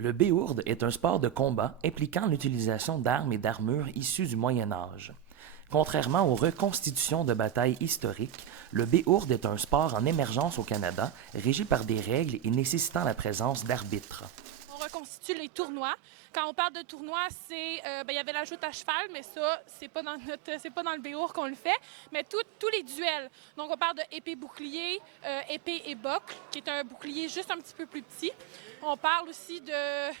Le béourde est un sport de combat impliquant l'utilisation d'armes et d'armures issues du Moyen Âge. Contrairement aux reconstitutions de batailles historiques, le béourde est un sport en émergence au Canada, régi par des règles et nécessitant la présence d'arbitres. On reconstitue les tournois. Quand on parle de tournois, il y avait la joute à cheval, mais ça, c'est pas dans le béour qu'on le fait. Mais tous les duels. Donc, on parle de épée-bouclier, épée et bocle, qui est un bouclier juste un petit peu plus petit. On parle aussi de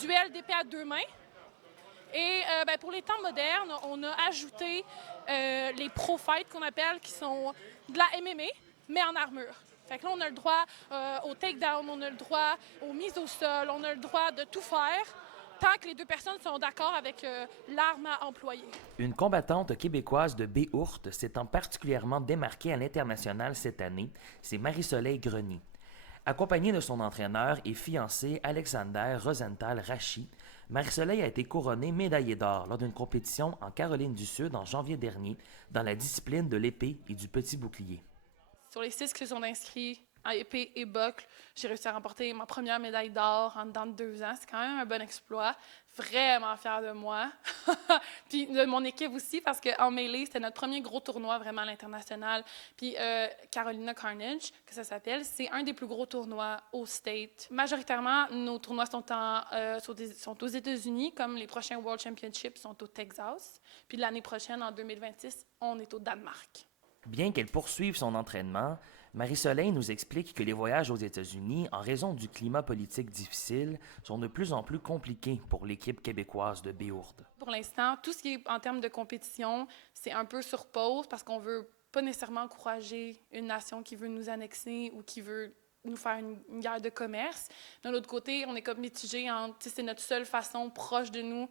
duel d'épée à deux mains. Et pour les temps modernes, on a ajouté les pro fight qu'on appelle, qui sont de la MMA, mais en armure. Fait que là, on a le droit au takedown, on a le droit aux mises au sol, on a le droit de tout faire tant que les deux personnes sont d'accord avec l'arme à employer. Une combattante québécoise de béourde s'étant particulièrement démarquée à l'international cette année, c'est Marie-Soleil Grenier. Accompagnée de son entraîneur et fiancé Alexander Rosenthal-Rachi, Marie-Soleil a été couronnée médaillée d'or lors d'une compétition en Caroline du Sud en janvier dernier dans la discipline de l'épée et du petit bouclier. Sur les 6 qui se sont inscrits en épée et bocle, j'ai réussi à remporter ma première médaille d'or en dedans de 2 ans. C'est quand même un bon exploit. Vraiment fière de moi. Puis de mon équipe aussi, parce qu'en mêlée, c'était notre premier gros tournoi vraiment à l'international. Puis Carolina Carnage, que ça s'appelle, c'est un des plus gros tournois au State. Majoritairement, nos tournois sont aux États-Unis, comme les prochains World Championships sont au Texas. Puis l'année prochaine, en 2026, on est au Danemark. Bien qu'elle poursuive son entraînement, Marie-Soleil nous explique que les voyages aux États-Unis, en raison du climat politique difficile, sont de plus en plus compliqués pour l'équipe québécoise de béourde. Pour l'instant, tout ce qui est en termes de compétition, c'est un peu sur pause parce qu'on veut pas nécessairement encourager une nation qui veut nous annexer ou qui veut nous faire une guerre de commerce. D'un autre côté, on est comme mitigé entre, c'est notre seule façon proche de nous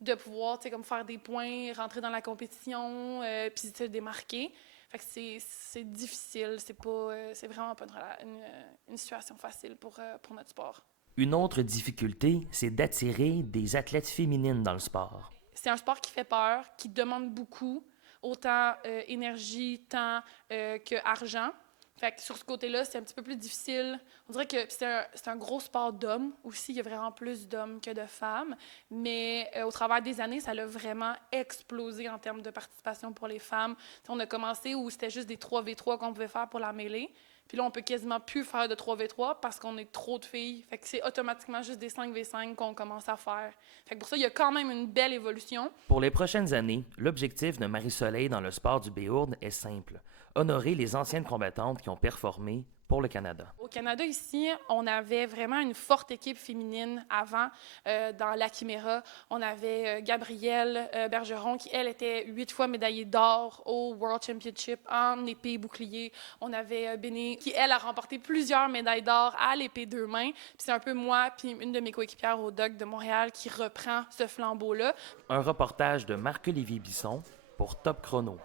de pouvoir, comme faire des points, rentrer dans la compétition, puis se démarquer. Fait que c'est difficile, c'est vraiment pas une situation facile pour notre sport. Une autre difficulté, c'est d'attirer des athlètes féminines dans le sport. C'est un sport qui fait peur, qui demande beaucoup, autant énergie, temps que argent. Fait que sur ce côté-là, c'est un petit peu plus difficile. On dirait que c'est un gros sport d'hommes aussi. Il y a vraiment plus d'hommes que de femmes. Mais au travers des années, ça a vraiment explosé en termes de participation pour les femmes. T'sais, on a commencé où c'était juste des 3v3 qu'on pouvait faire pour la mêlée. Puis là, on peut quasiment plus faire de 3v3 parce qu'on est trop de filles. Fait que c'est automatiquement juste des 5v5 qu'on commence à faire. Fait que pour ça, il y a quand même une belle évolution. Pour les prochaines années, l'objectif de Marie-Soleil dans le sport du béourde est simple: honorer les anciennes combattantes qui ont performé pour le Canada. Au Canada, ici, on avait vraiment une forte équipe féminine avant. Dans la Chimera, on avait Gabrielle Bergeron, qui, elle, était 8 fois médaillée d'or au World Championship en épée et bouclier. On avait Béné, qui, elle, a remporté plusieurs médailles d'or à l'épée deux mains. Puis c'est un peu moi, puis une de mes coéquipières au DOC de Montréal qui reprend ce flambeau-là. Un reportage de Marc-Olivier Bisson pour Top Chrono.